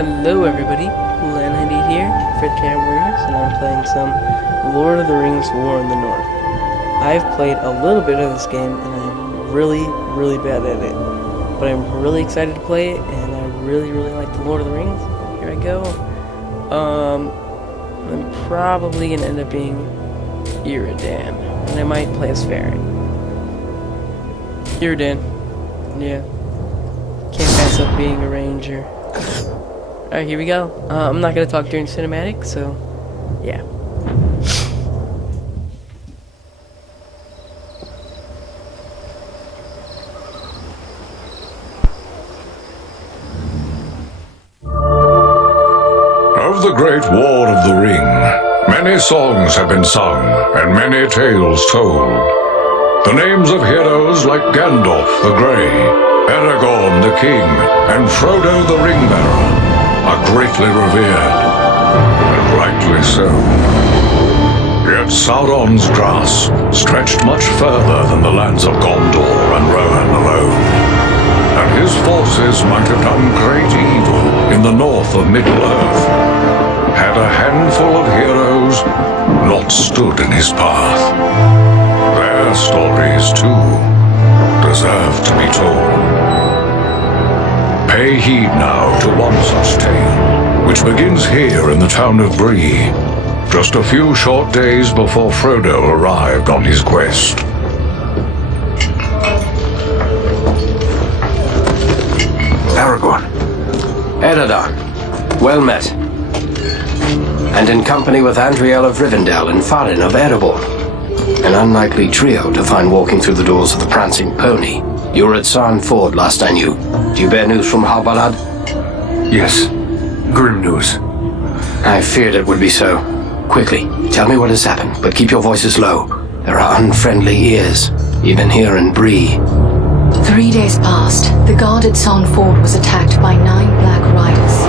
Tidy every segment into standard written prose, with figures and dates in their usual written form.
Hello everybody, Lanhady here, Fred Cam Warriors, and I'm playing some Lord of the Rings War in the North. I've played a little bit of this game, and I'm really bad at it. But I'm really excited to play it, and I really like the Lord of the Rings. Here I go. I'm probably going to end up being Iridan, and I might play as Farron. Iridan, yeah. Can't pass up being a ranger. Alright, here we go. I'm not going to talk during cinematic, so yeah. Of the Great War of the Ring, many songs have been sung and many tales told. The names of heroes like Gandalf the Grey, Aragorn the King, and Frodo the Ring-Bearer are greatly revered, and rightly so. Yet Sauron's grasp stretched much further than the lands of Gondor and Rohan alone, and his forces might have done great evil in the north of Middle-earth, had a handful of heroes not stood in his path. Their stories, too, deserve to be told. Pay heed now to one such tale, which begins here in the town of Bree, just a few short days before Frodo arrived on his quest. Aragorn. Eredar, well met. And in company with Andriel of Rivendell and Farin of Erebor. An unlikely trio to find walking through the doors of the Prancing Pony. You were at Sarn Ford last I knew. Do you bear news from Halbarad? Yes. Grim news. I feared it would be so. Quickly, tell me what has happened, but keep your voices low. There are unfriendly ears, even here in Bree. 3 days passed. The guard at Sarn Ford was attacked by 9 Black Riders.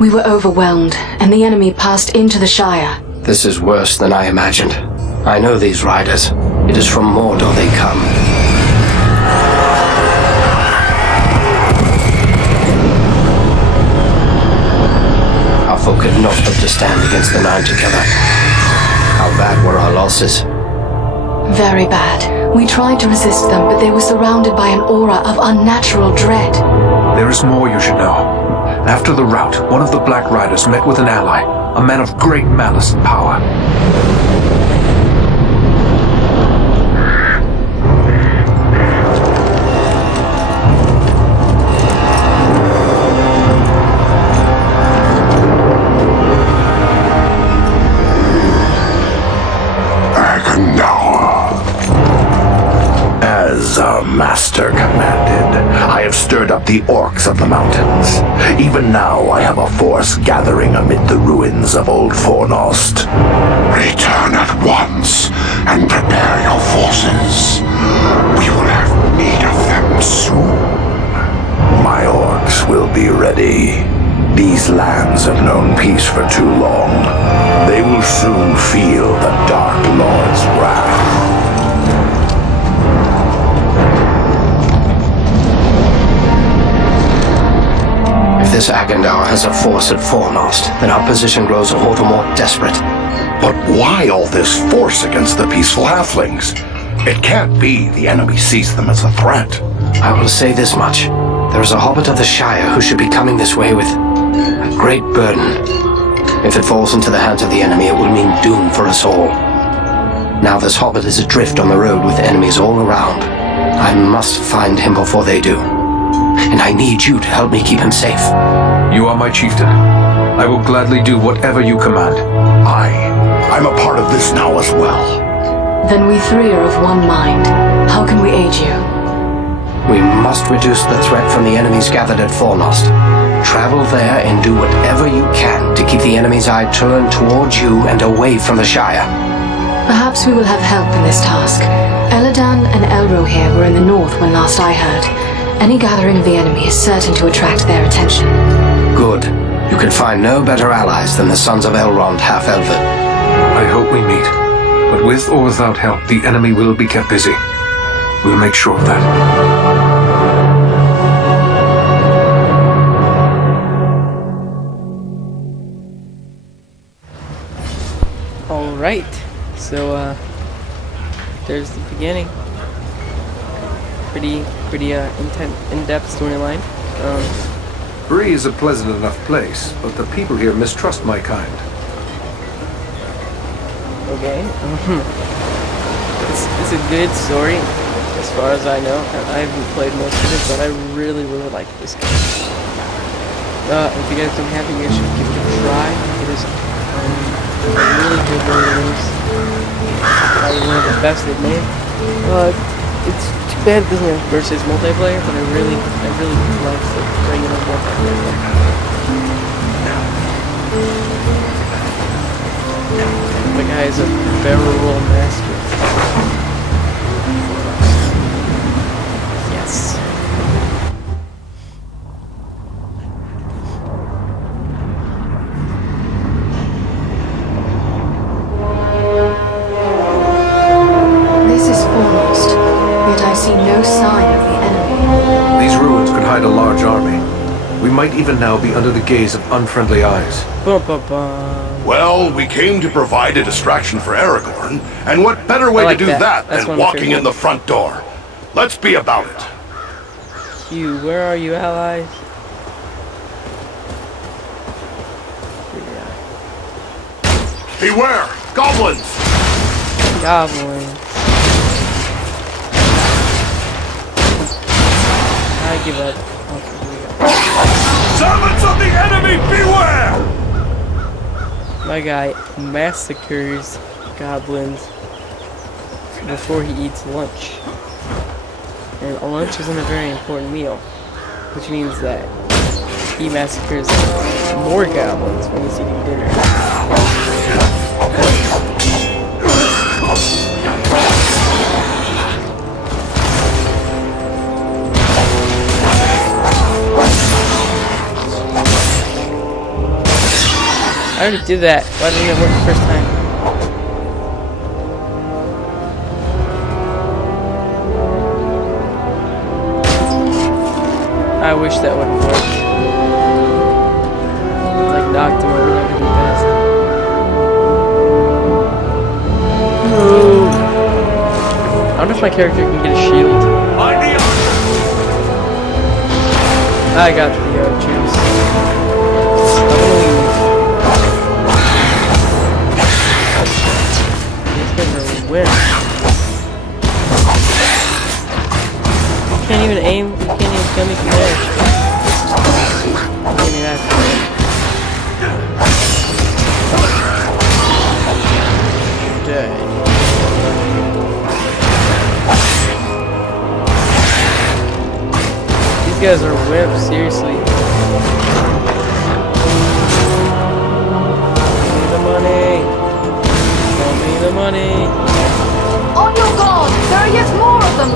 We were overwhelmed, and the enemy passed into the Shire. This is worse than I imagined. I know these riders. It is from Mordor they come. Our folk could not hope to stand against the 9 together. How bad were our losses? Very bad. We tried to resist them, but they were surrounded by an aura of unnatural dread. There is more you should know. After the rout, one of the Black Riders met with an ally, a man of great malice and power. As our master commanded, I have stirred up the orcs of the mountains. Even now I have a force gathering amid the ruins of Old Fornost. Return at once and prepare your forces. We will have need of them soon. My orcs will be ready. These lands have known peace for too long. They will soon feel the Dark Lord's wrath. If this Agandar has a force at Fornost, then our position grows all the more desperate. But why all this force against the peaceful halflings? It can't be the enemy sees them as a threat. I will say this much. There is a hobbit of the Shire who should be coming this way with a great burden. If it falls into the hands of the enemy, it will mean doom for us all. Now this hobbit is adrift on the road with enemies all around. I must find him before they do. And I need you to help me keep him safe. You are my chieftain. I will gladly do whatever you command. I'm a part of this now as well. Then we 3 are of one mind. How can we aid you? We must reduce the threat from the enemies gathered at Fornost. Travel there and do whatever you can to keep the enemy's eye turned towards you and away from the Shire. Perhaps we will have help in this task. Eladan and Elrohir were in the north when last I heard. Any gathering of the enemy is certain to attract their attention. Good. You can find no better allies than the sons of Elrond half-Elven. I hope we meet. But with or without help, the enemy will be kept busy. We'll make sure of that. Alright, so there's the beginning. Pretty in-depth storyline. Bree is a pleasant enough place, but the people here mistrust my kind. Okay. It's a good story, as far as I know. I haven't played most of it, but I really like this game. If you guys don't have it, you guys should give it a try. It is really good Lord of the Rings. Probably one of the best they've made. It's too bad it doesn't have versus multiplayer, but I really like the regular multiplayer. The guy is a barrel roll master. Yes. This is foremost, yet I see no sign of the enemy. These ruins could hide a large army. We might even now be under the gaze of unfriendly eyes. Well, we came to provide a distraction for Aragorn, and what better way to do that than walking in the front door? Let's be about it. You, where are you, allies? Beware! Goblins! Goblins. I give up. Okay, here we go. Servants of the enemy, beware! My guy massacres goblins before he eats lunch. And lunch isn't a very important meal, which means that he massacres more goblins when he's eating dinner. I already did that. Why didn't it work the first time? I wish that would have worked. Like knocked him over, that would be best. No. I wonder if my character can get a shield. I got the archers. Win. You can't even aim, you can't even kill me from there. Give me that. Dead. These guys are wimps, seriously. Give me the money. Show me the money. On your guard! There are yet more of them!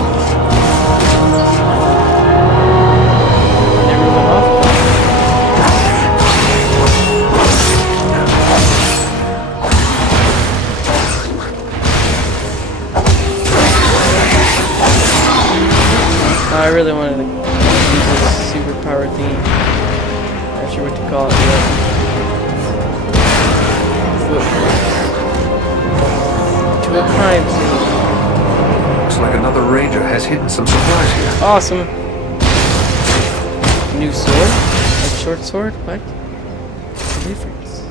Never went off. I really wanted to use this superpower theme. Not sure what to call it yet. To a crime scene. Looks like another ranger has hidden some supplies here. Awesome. New sword? Like short sword? What? What's the difference?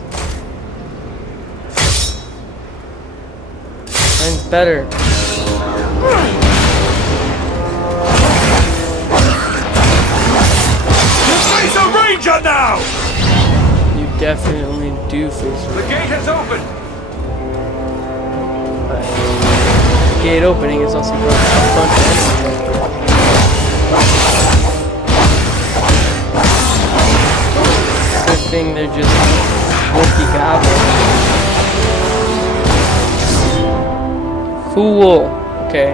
Mine's better. Face a ranger now! You definitely do face The gate has opened! gate opening is also brought a bunch of enemies. Good thing they're just wonky goblins. Cool. Okay,